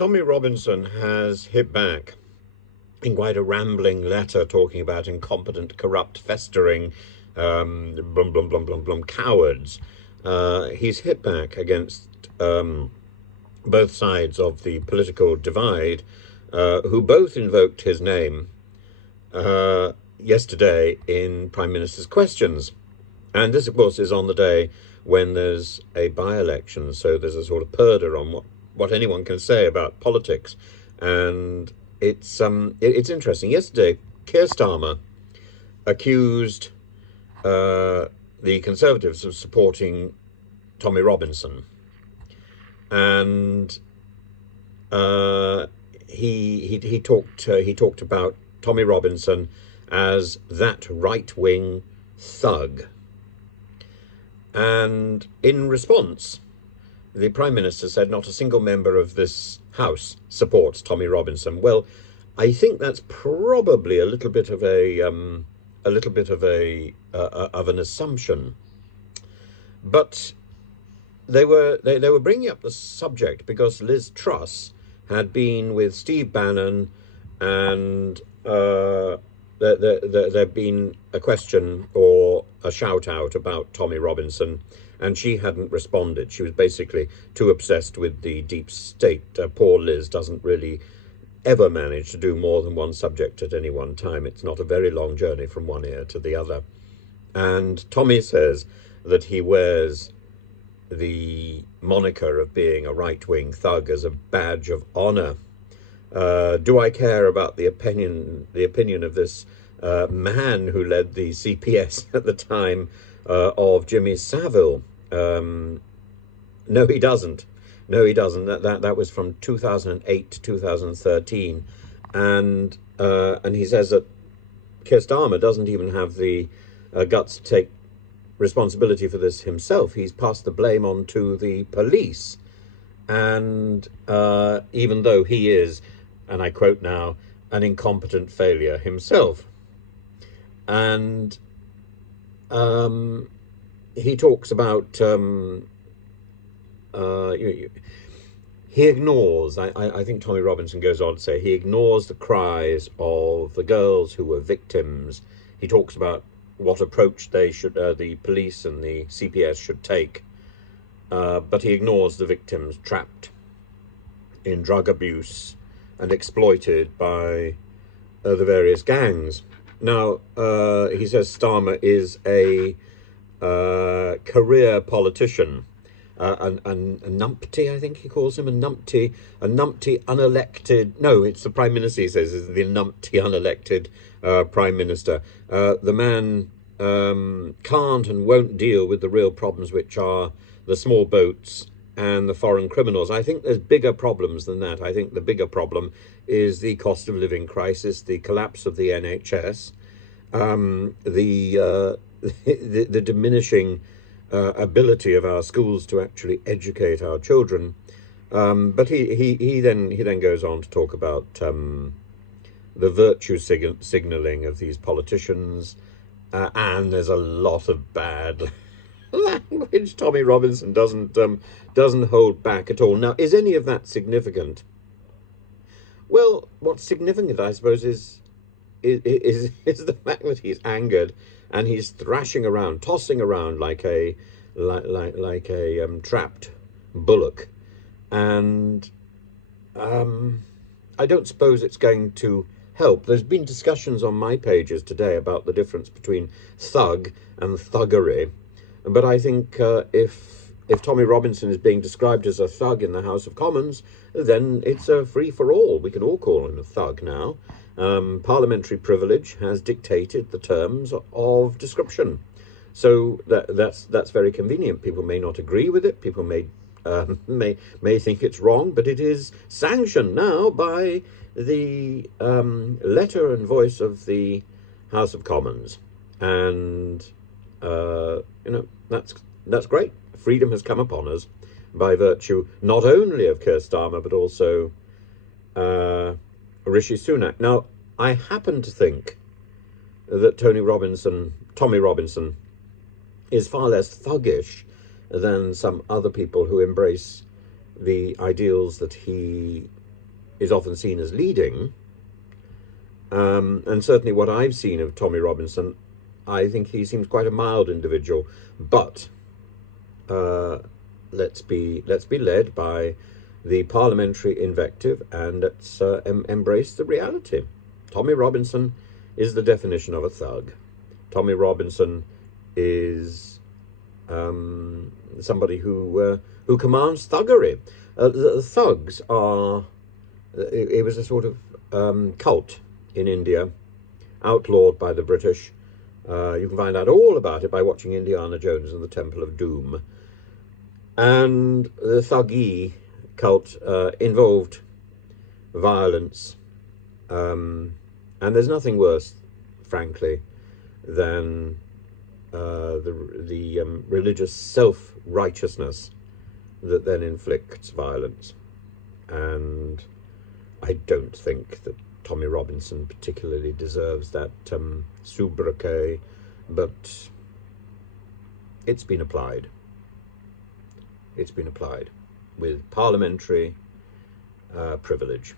Tommy Robinson has hit back in quite a rambling letter talking about incompetent, corrupt, festering, blum, blum, blum, blum, blum, cowards. He's hit back against both sides of the political divide, who both invoked his name yesterday in Prime Minister's questions. And this, of course, is on the day when there's a by-election, so there's a sort of purdah on what anyone can say about politics. And it's interesting. Yesterday, Keir Starmer accused the Conservatives of supporting Tommy Robinson, and he talked about Tommy Robinson as that right-wing thug. And in response, the Prime Minister said not a single member of this House supports Tommy Robinson. Well, I think that's probably a little bit of an assumption. But they were bringing up the subject because Liz Truss had been with Steve Bannon, and there'd been a question or a shout out about Tommy Robinson, and she hadn't responded. She was basically too obsessed with the deep state. Poor Liz doesn't really ever manage to do more than one subject at any one time. It's not a very long journey from one ear to the other. And Tommy says that he wears the moniker of being a right-wing thug as a badge of honor. Do I care about the opinion of this man who led the CPS at the time of Jimmy Savile? No, he doesn't. No, he doesn't. That was from 2008 to 2013, and he says that Keir Starmer doesn't even have the guts to take responsibility for this himself. He's passed the blame on to the police, and even though he is, and I quote now, an incompetent failure himself. And he talks about he ignores, I think Tommy Robinson goes on to say, he ignores the cries of the girls who were victims. He talks about what approach they should, the police and the CPS should take, but he ignores the victims trapped in drug abuse and exploited by the various gangs. Now, he says Starmer is a career politician, a numpty, I think he calls him, a numpty unelected. No, it's the Prime Minister, he says, is the numpty unelected Prime Minister. The man can't and won't deal with the real problems, which are the small boats and the foreign criminals. I think there's bigger problems than that. I think the bigger problem is the cost of living crisis, the collapse of the NHS, the diminishing ability of our schools to actually educate our children. But he then goes on to talk about the virtue signalling of these politicians, and there's a lot of bad language. Tommy Robinson doesn't hold back at all. Now, is any of that significant? Well, what's significant, I suppose, is the fact that he's angered and he's thrashing around, tossing around like a trapped bullock, and I don't suppose it's going to help. There's been discussions on my pages today about the difference between thug and thuggery, but I think if Tommy Robinson is being described as a thug in the House of Commons, then it's a free-for-all. We can all call him a thug now. Parliamentary privilege has dictated the terms of description, so that's very convenient. People may not agree with it. People may think it's wrong, but it is sanctioned now by the letter and voice of the House of Commons, and that's great. Freedom has come upon us by virtue not only of Keir Starmer but also Rishi Sunak. Now, I happen to think that Tommy Robinson is far less thuggish than some other people who embrace the ideals that he is often seen as leading. And certainly what I've seen of Tommy Robinson, I think he seems quite a mild individual. But let's be led by the parliamentary invective, and let's embrace the reality. Tommy Robinson is the definition of a thug. Tommy Robinson is somebody who commands thuggery. The thugs are. It was a sort of cult in India, outlawed by the British. You can find out all about it by watching Indiana Jones and the Temple of Doom. And the Thuggee cult involved violence, and there's nothing worse, frankly, than the religious self-righteousness that then inflicts violence. And I don't think that Tommy Robinson particularly deserves that sobriquet, but it's been applied. It's been applied with parliamentary privilege.